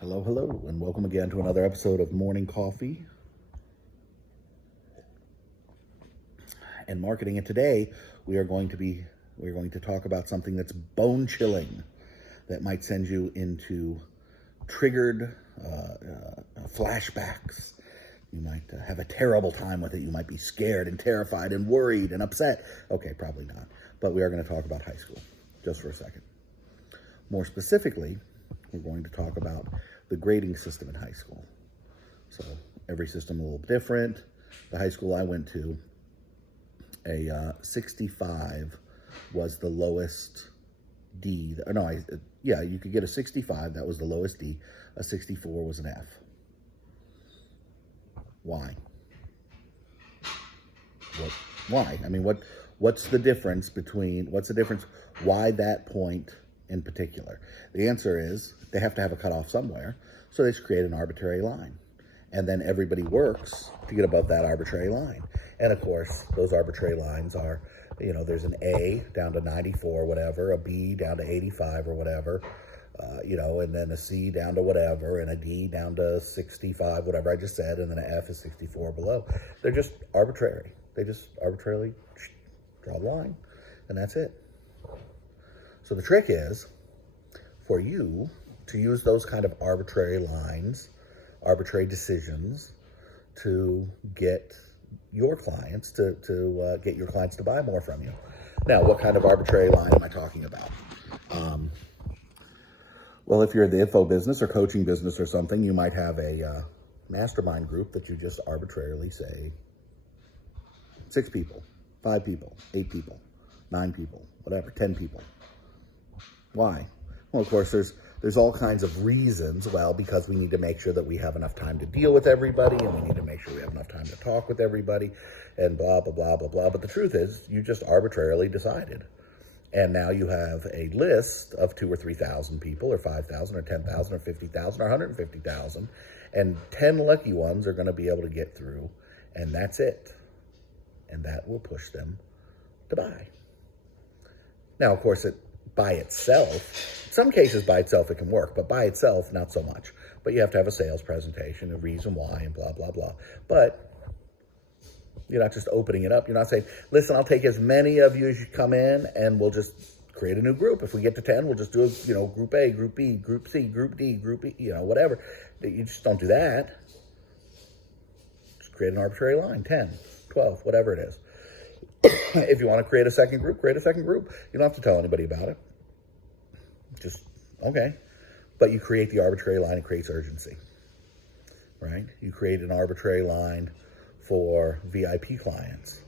Hello, hello, and welcome again to another episode of Morning Coffee and Marketing. And today we're going to talk about something that's bone chilling, that might send you into triggered flashbacks. You might have a terrible time with it. You might be scared and terrified and worried and upset. Okay, probably not. But we are going to talk about high school just for a second. More specifically, we're going to talk about the grading system in high school. So every system a little different. The high school I went to, a 65 was the lowest D. You could get a 65. That was the lowest D. A 64 was an F. Why? Why? I mean, what's the difference? Why that point in particular? The answer is they have to have a cutoff somewhere, so they just create an arbitrary line. And then everybody works to get above that arbitrary line. And of course, those arbitrary lines are, there's an A down to 94, whatever, a B down to 85 or whatever, and then a C down to whatever, and a D down to 65, whatever I just said, and then an F is 64 below. They're just arbitrary. They just arbitrarily draw the line, and that's it. So the trick is for you to use those kind of arbitrary lines, arbitrary decisions to get your clients to buy more from you. Now, what kind of arbitrary line am I talking about? Well, if you're in the info business or coaching business or something, you might have a mastermind group that you just arbitrarily say 6 people, 5 people, 8 people, 9 people, whatever, 10 people. Why? Well, of course, there's all kinds of reasons. Well, because we need to make sure that we have enough time to deal with everybody, and we need to make sure we have enough time to talk with everybody, and blah, blah, blah, blah, blah. But the truth is, you just arbitrarily decided. And now you have a list of 2,000 or 3,000 people, or 5,000, or 10,000, or 50,000, or 150,000, and 10 lucky ones are going to be able to get through, and that's it. And that will push them to buy. Now, of course, by itself, in some cases by itself it can work, but by itself, not so much. But you have to have a sales presentation, a reason why, and blah, blah, blah. But you're not just opening it up. You're not saying, listen, I'll take as many of you as you come in, and we'll just create a new group. If we get to 10, we'll just do group A, group B, group C, group D, group E, whatever. You just don't do that. Just create an arbitrary line, 10, 12, whatever it is. If you want to create a second group, create a second group. You don't have to tell anybody about it. Just, okay. But you create the arbitrary line, it creates urgency, right? You create an arbitrary line for VIP clients,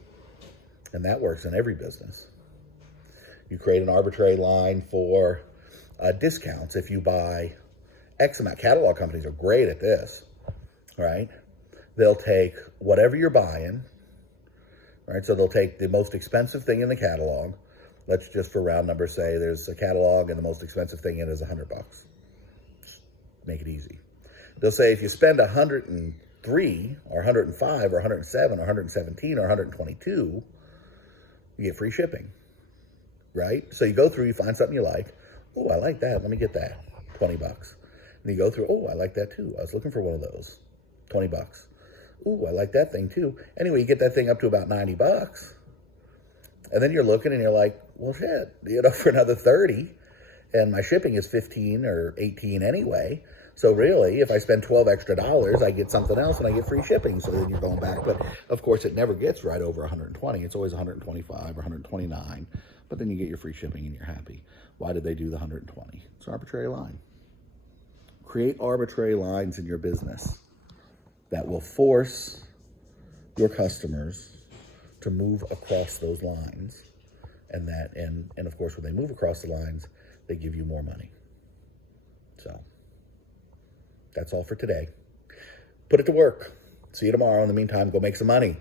and that works in every business. You create an arbitrary line for discounts. If you buy X amount, catalog companies are great at this, right? They'll take whatever you're buying, right? So they'll take the most expensive thing in the catalog. Let's just, for round numbers, say there's a catalog and the most expensive thing in it is $100. Just make it easy. They'll say if you spend 103 or 105 or 107 or 117 or 122, you get free shipping, right? So you go through, you find something you like. Oh, I like that. Let me get that. $20. And you go through, oh, I like that too. I was looking for one of those. $20. Ooh, I like that thing too. Anyway, you get that thing up to about $90. And then you're looking and you're like, well, shit, for another 30, and my shipping is 15 or 18 anyway. So really, if I spend 12 extra dollars, I get something else and I get free shipping. So then you're going back. But of course, it never gets right over 120. It's always 125 or 129. But then you get your free shipping and you're happy. Why did they do the 120? It's an arbitrary line. Create arbitrary lines in your business that will force your customers to move across those lines. And of course, when they move across the lines, they give you more money. So that's all for today. Put it to work. See you tomorrow. In the meantime, go make some money.